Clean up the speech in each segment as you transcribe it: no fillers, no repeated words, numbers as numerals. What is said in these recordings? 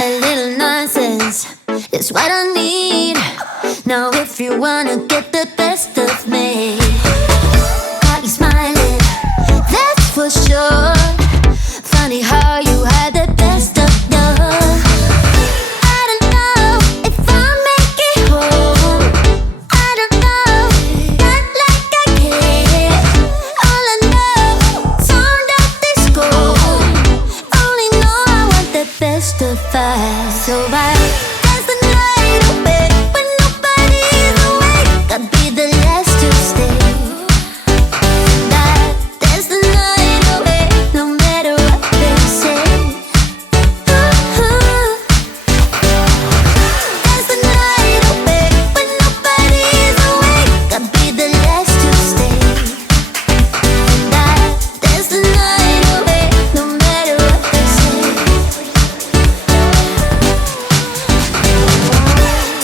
A little nonsense is what I need. Now if you wanna get the best of me, got you smiling, that's for sure. Funny how you had the best of love. I don't know if I'll make it home. I don't know, not like I care. All I know, sound of disco. Only know I want the best of us. So I dance the night away when nobody's awake. I'd be the last to stay. Dance the night away, no matter what they say. Dance the night away when nobody's awake. I'd be the last to stay. Dance the night away, no matter what they say.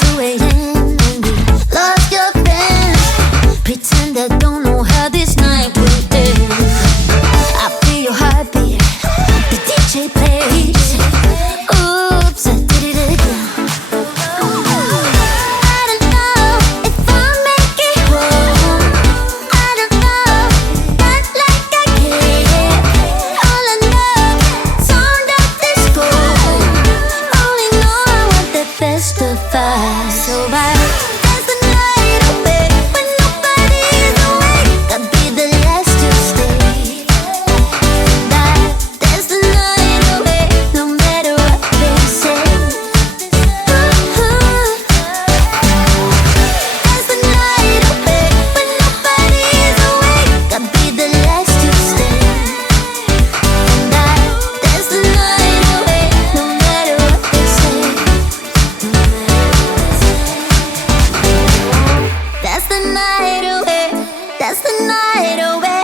2 a.m. and you lost your friends. Pretend I don't know how this night will end. I feel your heartbeat, the DJ plays. Oops, I did it again. I don't know if I'll make it home. I don't know, not like I care. All I know, sound of disco. Only know I want the best of us. So I dance the night away when nobody's awake. I'd be the last to stay. Dance the night away, no matter what they say. Dance the night away when nobody's awake. I'd be the last to stay. Dance the night away, no matter what they say. That's the night away. That's the night away.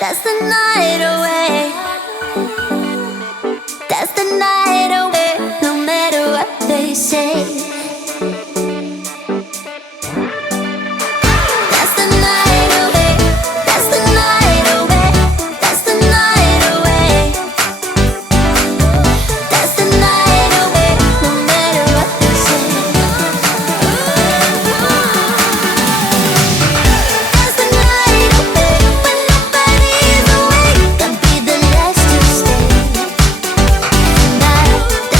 That's the night away. That's the night away, no matter what they say. That's the night away. That's the night away. That's the night away. That's the night away, no matter what they say. That's the night away when nobody's awake. I'd be the last to stay. That's